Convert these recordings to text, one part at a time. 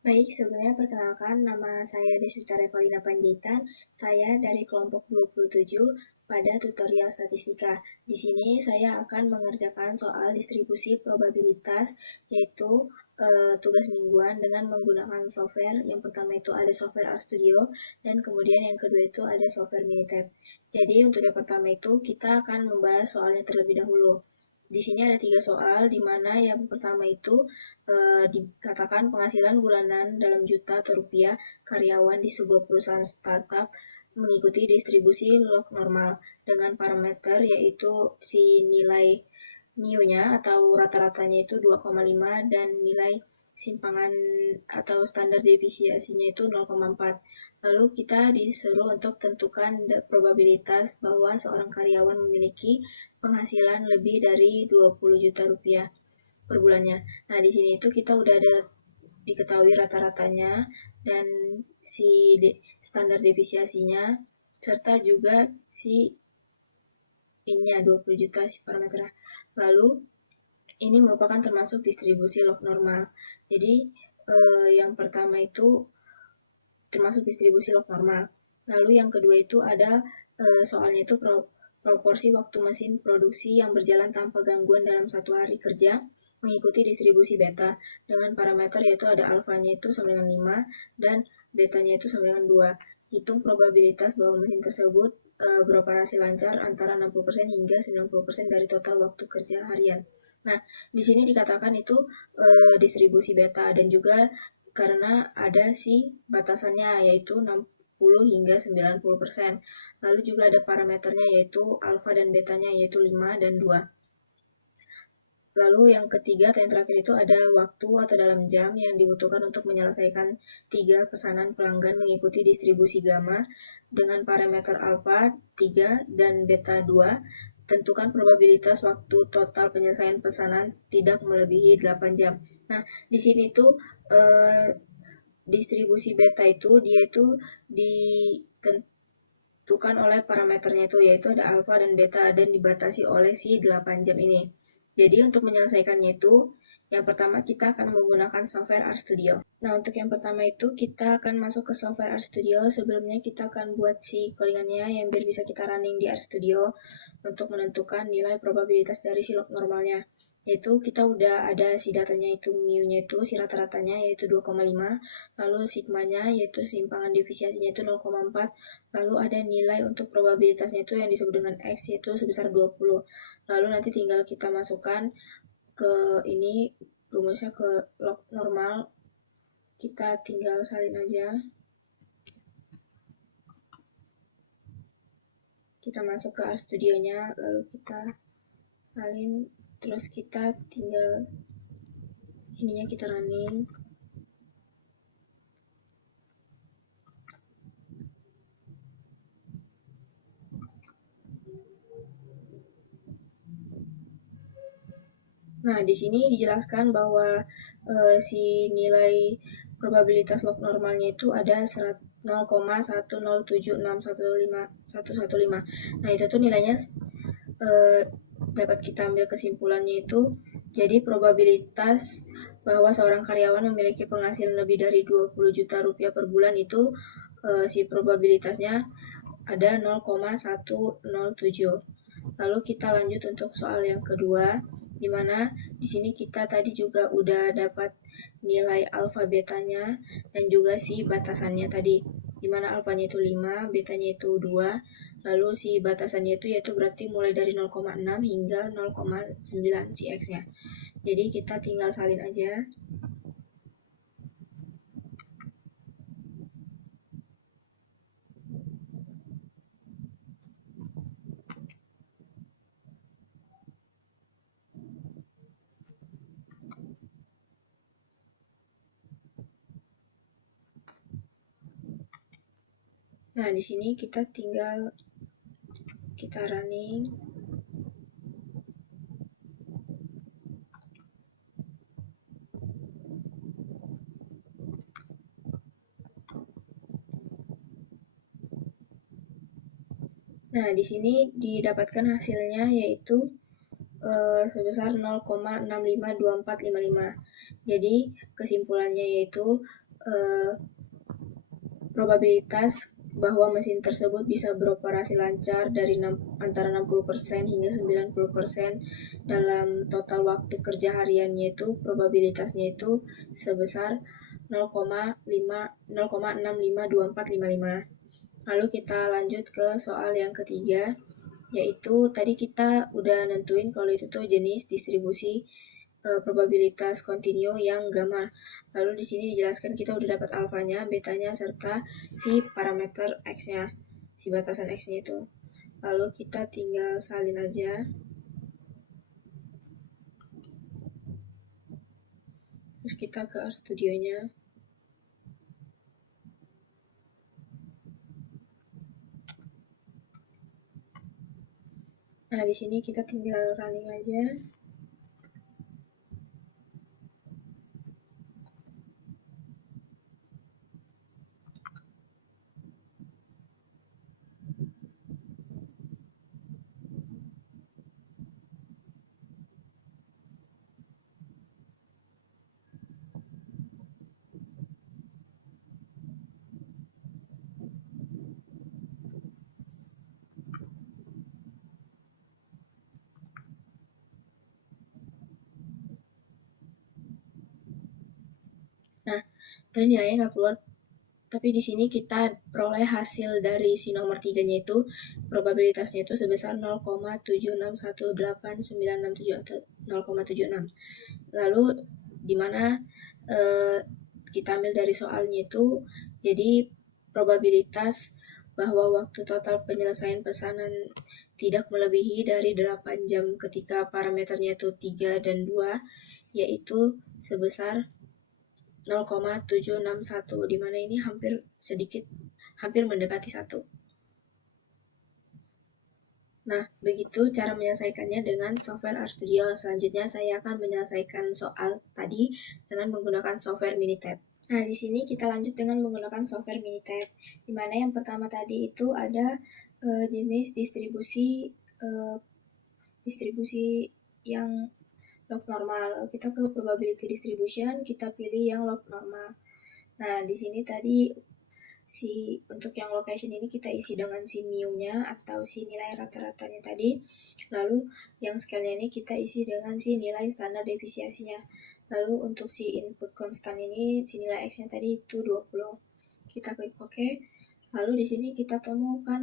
Baik, sebelumnya perkenalkan nama saya Deswita Revalina Panjaitan. Saya dari kelompok 27 pada tutorial statistika. Di sini saya akan mengerjakan soal distribusi probabilitas, yaitu tugas mingguan dengan menggunakan software. Yang pertama itu ada software RStudio, dan kemudian yang kedua itu ada software Minitab. Jadi untuk yang pertama itu kita akan membahas soalnya terlebih dahulu. Di sini ada 3 soal, di mana yang pertama itu dikatakan penghasilan bulanan dalam juta atau rupiah karyawan di sebuah perusahaan startup mengikuti distribusi log normal dengan parameter yaitu si nilai mu-nya atau rata-ratanya itu 2,5 dan nilai simpangan atau standar deviasinya itu 0,4. Lalu kita disuruh untuk tentukan probabilitas bahwa seorang karyawan memiliki penghasilan lebih dari 20 juta rupiah per bulannya. Nah, di sini itu kita udah ada diketahui rata-ratanya dan si standar deviasinya serta juga si ini 20 juta si parameternya. Lalu ini merupakan termasuk distribusi log normal. Jadi yang pertama itu termasuk distribusi log normal. Lalu yang kedua itu ada soalnya itu proporsi waktu mesin produksi yang berjalan tanpa gangguan dalam satu hari kerja mengikuti distribusi beta dengan parameter yaitu ada alfanya itu sama dengan 5 dan betanya itu sama dengan 2. Hitung probabilitas bahwa mesin tersebut beroperasi lancar antara 60% hingga 90% dari total waktu kerja harian. Nah, di sini dikatakan itu distribusi beta dan juga karena ada si batasannya yaitu 60 hingga 90%. Lalu juga ada parameternya yaitu alfa dan betanya yaitu 5 dan 2. Lalu yang ketiga atau yang terakhir itu ada waktu atau dalam jam yang dibutuhkan untuk menyelesaikan 3 pesanan pelanggan mengikuti distribusi gamma dengan parameter alfa 3 dan beta 2. Tentukan probabilitas waktu total penyelesaian pesanan tidak melebihi 8 jam. Nah, di sini tuh distribusi beta itu dia itu ditentukan oleh parameternya itu yaitu ada alfa dan beta dan dibatasi oleh si 8 jam ini. Jadi untuk menyelesaikannya itu yang pertama kita akan menggunakan software RStudio. Nah, untuk yang pertama itu kita akan masuk ke software RStudio. Sebelumnya kita akan buat si codingannya yang biar bisa kita running di RStudio untuk menentukan nilai probabilitas dari si log normalnya. Yaitu kita udah ada si datanya itu mu-nya itu si rata-ratanya yaitu 2,5, lalu sigmanya yaitu simpangan deviasinya itu 0,4, lalu ada nilai untuk probabilitasnya itu yang disebut dengan X yaitu sebesar 20. Lalu nanti tinggal kita masukkan ke ini rumusnya ke log normal, kita tinggal salin aja. Kita masuk ke RStudio-nya, lalu kita salin, terus kita tinggal ininya kita running. Nah, di sini dijelaskan bahwa si nilai probabilitas log normalnya itu ada 0,107615115. Nah, itu tuh nilainya dapat kita ambil kesimpulannya itu jadi probabilitas bahwa seorang karyawan memiliki penghasilan lebih dari 20 juta rupiah per bulan itu si probabilitasnya ada 0,107. Lalu kita lanjut untuk soal yang kedua, di mana di sini kita tadi juga udah dapat nilai alfa betanya dan juga si batasannya tadi, di mana alfanya itu 5, betanya itu 2, lalu si batasannya itu yaitu berarti mulai dari 0,6 hingga 0,9 si X-nya. Jadi kita tinggal salin aja. Nah, di sini kita tinggal kita running. Nah, di sini didapatkan hasilnya yaitu sebesar 0,652455. Jadi kesimpulannya yaitu probabilitas bahwa mesin tersebut bisa beroperasi lancar dari antara 60% hingga 90% dalam total waktu kerja hariannya itu probabilitasnya itu sebesar 0,65245. Lalu kita lanjut ke soal yang ketiga, yaitu tadi kita udah nentuin kalau itu tuh jenis distribusi probabilitas kontinu yang gamma. Lalu di sini dijelaskan kita udah dapat alfanya, betanya, serta si parameter x-nya, si batasan x-nya itu. Lalu kita tinggal salin aja. Terus kita ke RStudionya. Nah, di sini kita tinggal running aja. Nah, tadi nilainya nggak keluar, tapi di sini kita peroleh hasil dari si nomor 3-nya itu, probabilitasnya itu sebesar 0,7618967 atau 0,76. Lalu di mana kita ambil dari soalnya itu, jadi probabilitas bahwa waktu total penyelesaian pesanan tidak melebihi dari 8 jam ketika parameternya itu 3 dan 2, yaitu sebesar 0,761, di mana ini hampir mendekati 1. Nah, begitu cara menyelesaikannya dengan software RStudio. Selanjutnya saya akan menyelesaikan soal tadi dengan menggunakan software Minitab. Nah, di sini kita lanjut dengan menggunakan software Minitab, di mana yang pertama tadi itu ada jenis distribusi yang log normal. Kita ke probability distribution, kita pilih yang log normal. Nah, di sini tadi untuk yang location ini kita isi dengan si mu-nya atau si nilai rata-ratanya tadi. Lalu yang scale-nya ini kita isi dengan si nilai standar defisiasinya. Lalu untuk si input konstan ini, si nilai x-nya tadi itu 20. Kita klik OK. Lalu di sini kita temukan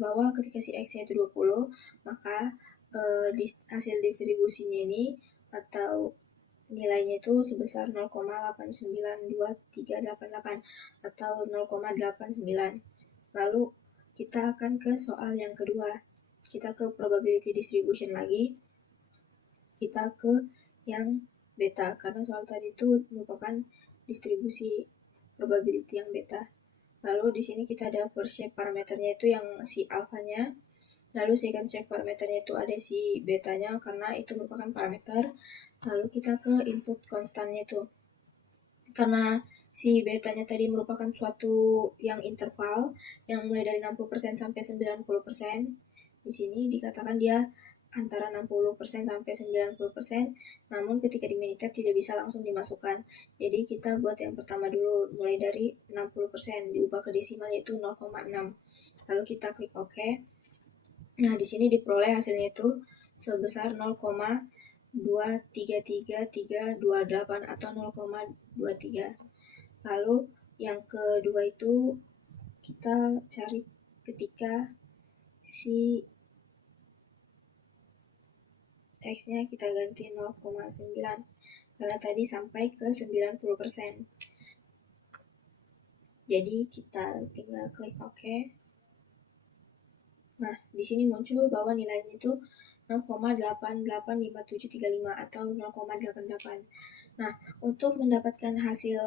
bahwa ketika si x-nya itu 20, maka hasil distribusinya ini atau nilainya itu sebesar 0,892388 atau 0,89. Lalu kita akan ke soal yang kedua. Kita ke probability distribution lagi. Kita ke yang beta, karena soal tadi itu merupakan distribusi probability yang beta. Lalu di sini kita ada first shape parameternya itu yang si alfanya. Lalu second shape parameternya itu ada si betanya karena itu merupakan parameter. Lalu kita ke input konstannya itu. Karena si betanya tadi merupakan suatu yang interval yang mulai dari 60% sampai 90%. Di sini dikatakan dia antara 60% sampai 90%, namun ketika di Minitab tidak bisa langsung dimasukkan. Jadi kita buat yang pertama dulu, mulai dari 60% diubah ke desimal yaitu 0,6. Lalu kita klik OK. Nah, di sini diperoleh hasilnya itu sebesar 0,233328 atau 0,23. Lalu yang kedua itu kita cari ketika si x-nya kita ganti 0,9 karena tadi sampai ke 90%. Jadi kita tinggal klik OK. Nah, di sini muncul bahwa nilainya itu 0,885735 atau 0,88. Nah, untuk mendapatkan hasil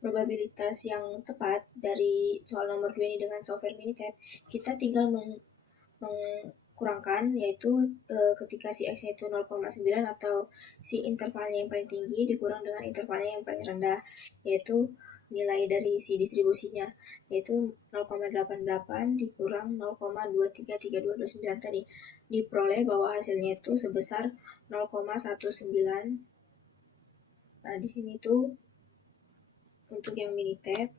probabilitas yang tepat dari soal nomor 2 ini dengan software Minitab, kita tinggal mengkurangkan, yaitu ketika si x-nya itu 0,9 atau si intervalnya yang paling tinggi dikurang dengan intervalnya yang paling rendah, yaitu nilai dari si distribusinya, yaitu 0,88 dikurang 0,233229 tadi. Diperoleh bahwa hasilnya itu sebesar 0,19. Nah, di sini tuh untuk yang Minitab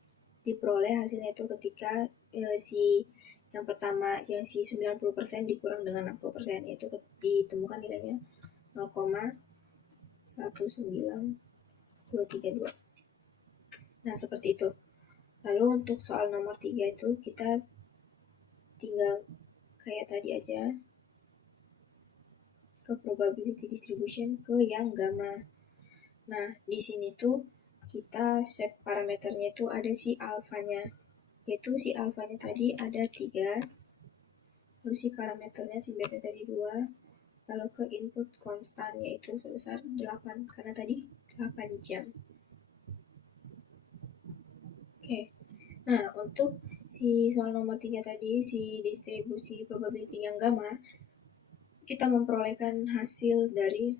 diperoleh hasilnya itu ketika si yang pertama yang si 90% dikurang dengan 60%, yaitu ditemukan nilainya 0,19232. Nah, seperti itu. Lalu untuk soal nomor 3 itu kita tinggal kayak tadi aja ke probability distribution ke yang gamma. Nah, di sini tuh kita shape parameternya itu ada si alfanya, yaitu si alfanya tadi ada 3, lalu si parameternya si beta tadi 2, lalu ke input konstan yaitu sebesar 8 karena tadi 8 jam. Oke. Nah, untuk si soal nomor 3 tadi, si distribusi probability yang gamma, kita memperolehkan hasil dari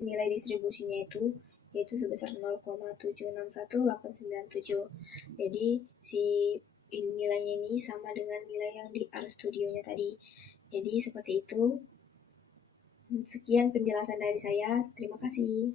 nilai distribusinya itu yaitu sebesar 0,761897. Jadi si nilainya ini sama dengan nilai yang di RStudionya tadi. Jadi seperti itu. Sekian penjelasan dari saya. Terima kasih.